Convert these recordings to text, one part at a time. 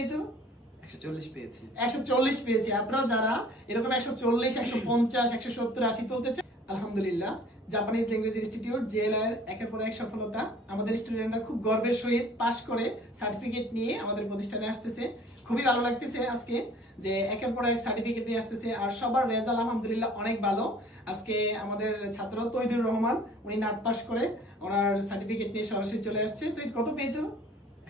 পেয়েছো? 140 পেয়েছি। 140 পেয়েছি। আপনারা যারা এরকম 140, 150, 170, 80 তুলতে চান, আলহামদুলিল্লাহ জাপানিজ ল্যাঙ্গুয়েজ ইনস্টিটিউট জেএলআই একের পর এক সফলতা। আমাদের স্টুডেন্টরা খুব গর্বের সহিত পাশ করে সার্টিফিকেট নিয়ে আমাদের প্রতিষ্ঠানে আসতেছে। খুবই ভালো লাগতেছে আজকে যে একের পর এক সার্টিফিকেট নিয়ে আসতেছে, আর সবার রেজাল্ট আলহামদুলিল্লাহ অনেক ভালো। আজকে আমাদের ছাত্র তৈদুর রহমান, উনি নাট পাস করে ওনার সার্টিফিকেট নিয়ে সরাসরি চলে আসছে। তুই কত পেয়েছো?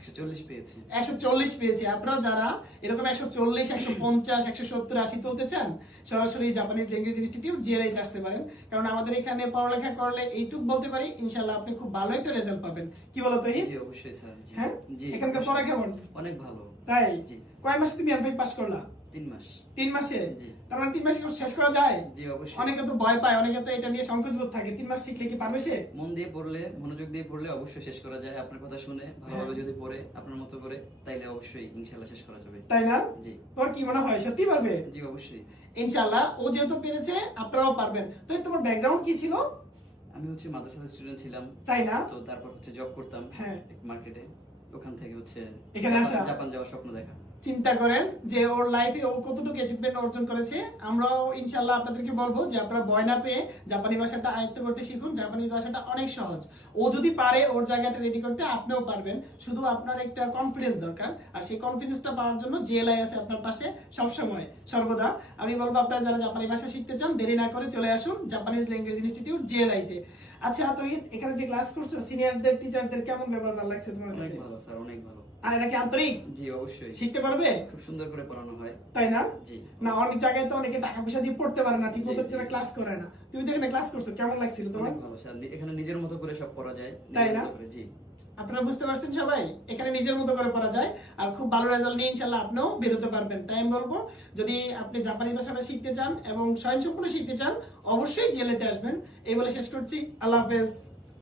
140 পেয়েছি। 140 পেয়েছি। আপনারা যারা এরকম 140, 150, 170, 80 তুলতে চান, সরাসরি জাপানিজ ল্যাঙ্গুয়েজ ইনস্টিটিউট জিএলআই তে আসতে পারেন। কারণ আমাদের এখানে পড়ালেখা করলে এইটুক বলতে পারি ইনশাআল্লাহ আপনি খুব ভালো একটা রেজাল্ট পাবেন। কি বলো তহিদ? জি অবশ্যই স্যার। হ্যাঁ, জি এখানকার পড়া কেমন? অনেক ভালো। তাই? জি। কয় মাসে তুমি এমফাই পাস করলা? 3 মাস। 3 মাসে? জি। তার মানে 3 মাসে কোর্স শেষ করা যায়? জি অবশ্যই। অনেকে তো ভয় পায়, অনেকে তো এটা নিয়ে সংকোচ বোধ থাকে। 3 মাস শিখলে কি পারবে সে? মন দিয়ে পড়লে, মনোযোগ দিয়ে পড়লে অবশ্যই শেষ করা যায়। আপনার কথা শুনে ভালোভাবে যদি পড়ে আপনার মতো করে, তাইলে অবশ্যই ইনশাআল্লাহ শেষ করা যাবে। তাই না? জি। তোমার কি মনে হয় সত্যি পারবে? জি অবশ্যই। ইনশাআল্লাহ ও যেহেতু পেরেছে আপনারাও পারবেন। তো তোমার ব্যাকগ্রাউন্ড কি ছিল? আমি মাদ্রাসার স্টুডেন্ট ছিলাম। তাই না? তো তারপর জব করতাম হ্যাঁ মার্কেটে। ওখান থেকে এখানে আসা, জাপান যাওয়ার স্বপ্ন দেখা। চিন্তা করেন যে ওর লাইফে ও কতটুকু অ্যাচিভমেন্ট অর্জন করেছে। আমরাও ইনশাআল্লাহ আপনাদেরকে বলবো যে আপনারা ভয় না পেয়ে জাপানি ভাষাটা আয়ত্ত করতে শিখুন। জাপানি ভাষাটা অনেক সহজ। ও যদি পারে ওর জায়গাটা রেডি করতে, আপনিও পারবেন। শুধু আপনার একটা কনফিডেন্স দরকার, আর সেই কনফিডেন্সটা পাওয়ার জন্য জেএলআই আছে আপনার পাশে সব সময় সর্বদা। আমি বলবো আপনারা যারা জাপানি ভাষা শিখতে চান, দেরি না করে চলে আসুন জাপানিজ ল্যাঙ্গুয়েজ ইনস্টিটিউট জেএলআই তে। আচ্ছা তহিদ, এখানে যে ক্লাস করছো সিনিয়রদের টিচারদের কেমন ব্যবহার ভালো লাগছে তোমার কাছে? অনেক ভালো স্যার, অনেক ভালো। আর এরা কি আন্তরিক? জি অবশ্যই। শিখতে পারবে? খুব সুন্দর করে পড়ানো হয়। তাই না? জি। না অনেক জায়গায় তো অনেকে টাকা পয়সা দিয়ে পড়তে পারে না, ঠিক মতো জি, জি। ক্লাস করে না। তুমি তো এখানে ক্লাস করছো, কেমন লাগছিল তোমার? অনেক ভালো স্যার। এখানে নিজের মতো করে সব পড়া যায়। তাই নিজের না? মতো করে। জি। আপনারা বুঝতে পারছেন সবাই, এখানে নিজের মতো করে পড়া যায় আর খুব ভালো রেজাল্ট নিয়ে ইনশাআল্লাহ আপনিও বেরোতে পারবেন। তাই আমি বলবো যদি আপনি জাপানি ভাষাটা শিখতে চান এবং স্বয়ংসম্পূর্ণ শিখতে চান, অবশ্যই জেলেতে আসবেন। এই বলে শেষ করছি। আল্লাহ হাফেজ।